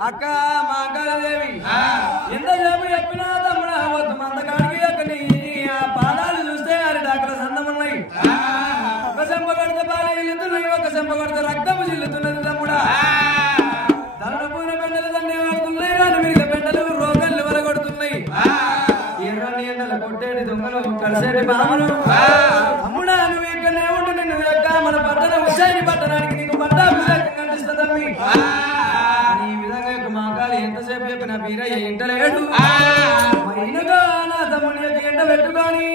అక్క మాంకాళదేవి ఎంతసేపు చెప్పినా తమ్ముడా వద్దు మందకాడికి అక్కని ఆ పాదాలు చూస్తే అది డాక్టర్ సందం ఉన్నాయి. ఒక చెంప కొడితే పాలు చిల్లుతున్నాయి, ఒక చెంప కొడితే రక్తము చిల్లుతున్నది తమ్ముడా. ధనపూన పెండలు దండే వాడుతున్నాయి కానీ మిగతా పెండలు రోగాలు వలగొడుతున్నాయి. ఎర్రని ఎండలు కొట్టేటి దొంగలు కలిసేటి బామలు తమ్ముడా నువ్వు ఇక్కడనే ఉండి నిన్ను యొక్క మన పట్టణ ఉసాయిని పట్టణానికి నీకు పట్టాభిషేకం కనిపిస్తుందమ్మి. ఈ విధంగా మాకాలి ఎంతసేపు చెప్పిన వీరయ్య ఇంటలేడు మైనగా నా తమ్ముని యొక్క ఎండ పెట్టుకొని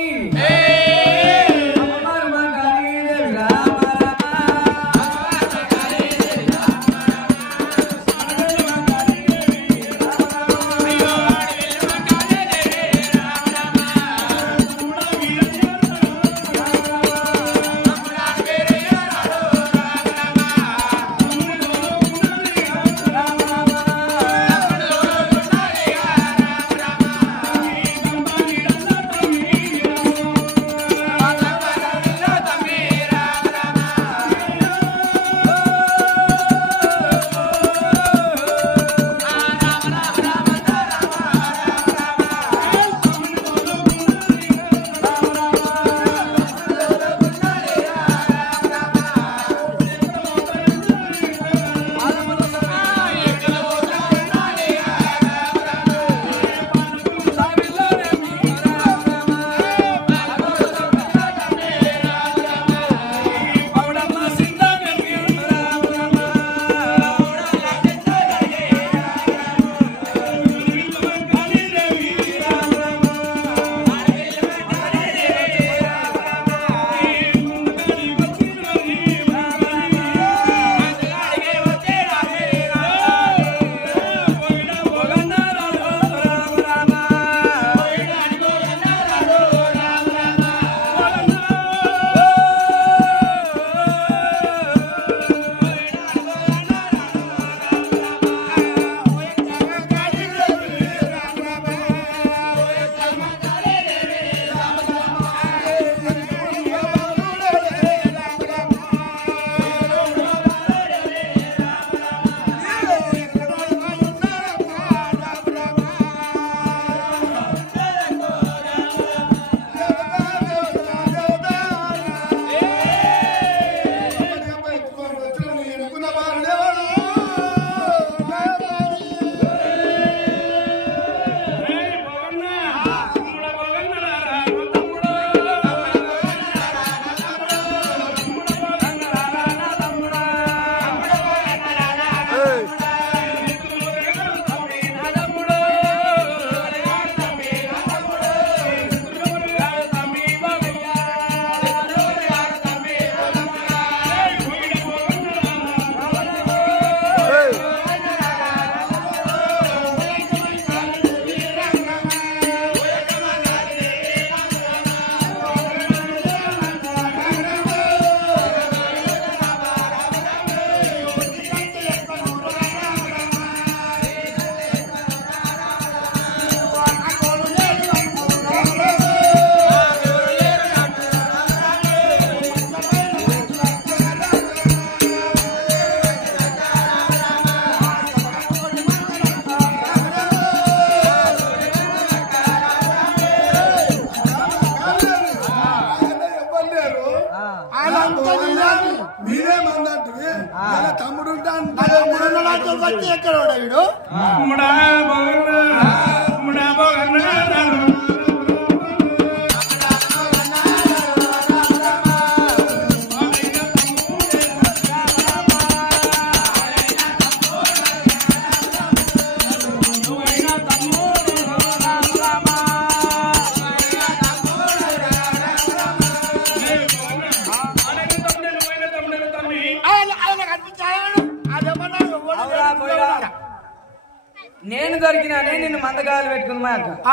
నేను దొరికినా నిన్ను మందకాయలు పెట్టుకుంది మా అక్క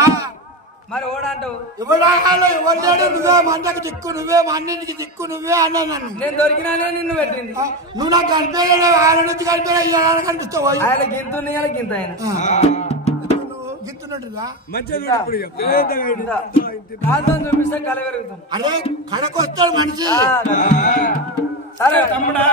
మరి ఓడంటావు నువ్వే మందకి దిక్కు నువ్వే అన్నింటికి దిక్కు నువ్వే అన్నా నన్ను నేను దొరికినానే నిన్ను పెట్టింది నువ్వు నాకు కనిపించలే వాళ్ళ నుంచి కనిపించలే కనిపిస్తావు ఆయన గింతుంది ఆయన గింత ఆయన గిత్తున్నట్టుగా కాదు చూపిస్తే కళ పెరుగుతాం అరే కడకొస్తాడు మనిషి సరే తమ్ముడా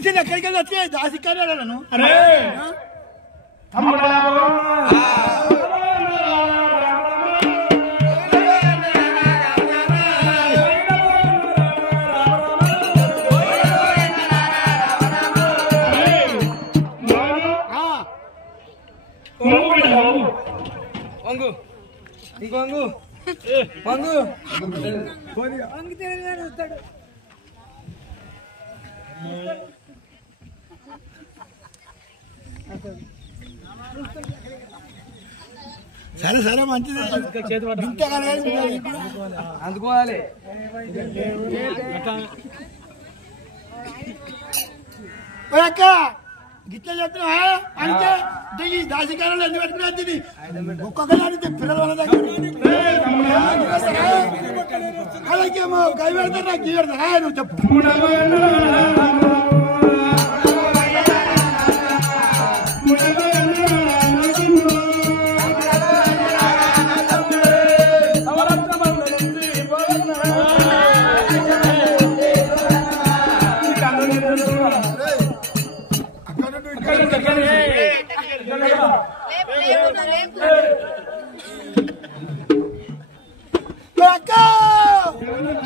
దాసి ఎక్కడికి వెళ్ళి వచ్చి దాసి కాను అరే వంగు ఇంకో వంగు వంగు సరే సరే మంచిది అందుకోవాలి అక్క గిట్లా చెప్పినా అంటే ఈ దాసికారంలో ఎందుకు పెట్టుకుని ఒక్కొక్కదానికి పిల్లల వాళ్ళ దగ్గర అలాగేమో కై పెడతారు నాకు గీ పెడతారా నువ్వు చెప్పు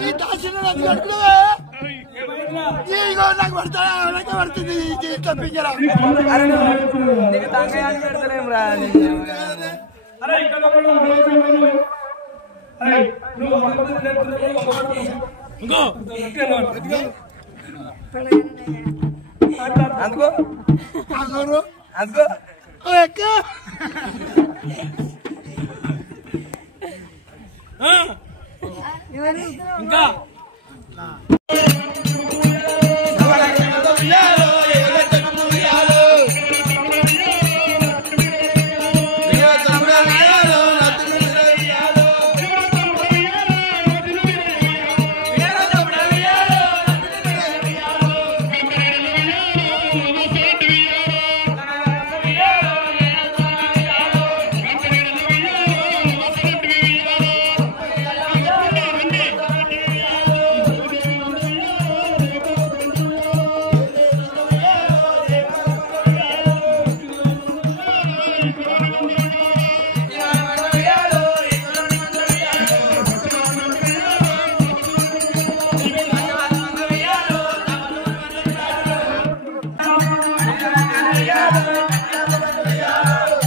ఈ దాసిన నాకు పడతా పడుతుంది తప్పించరా అందుకో అందుకో అక్క ఇంకా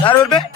₹4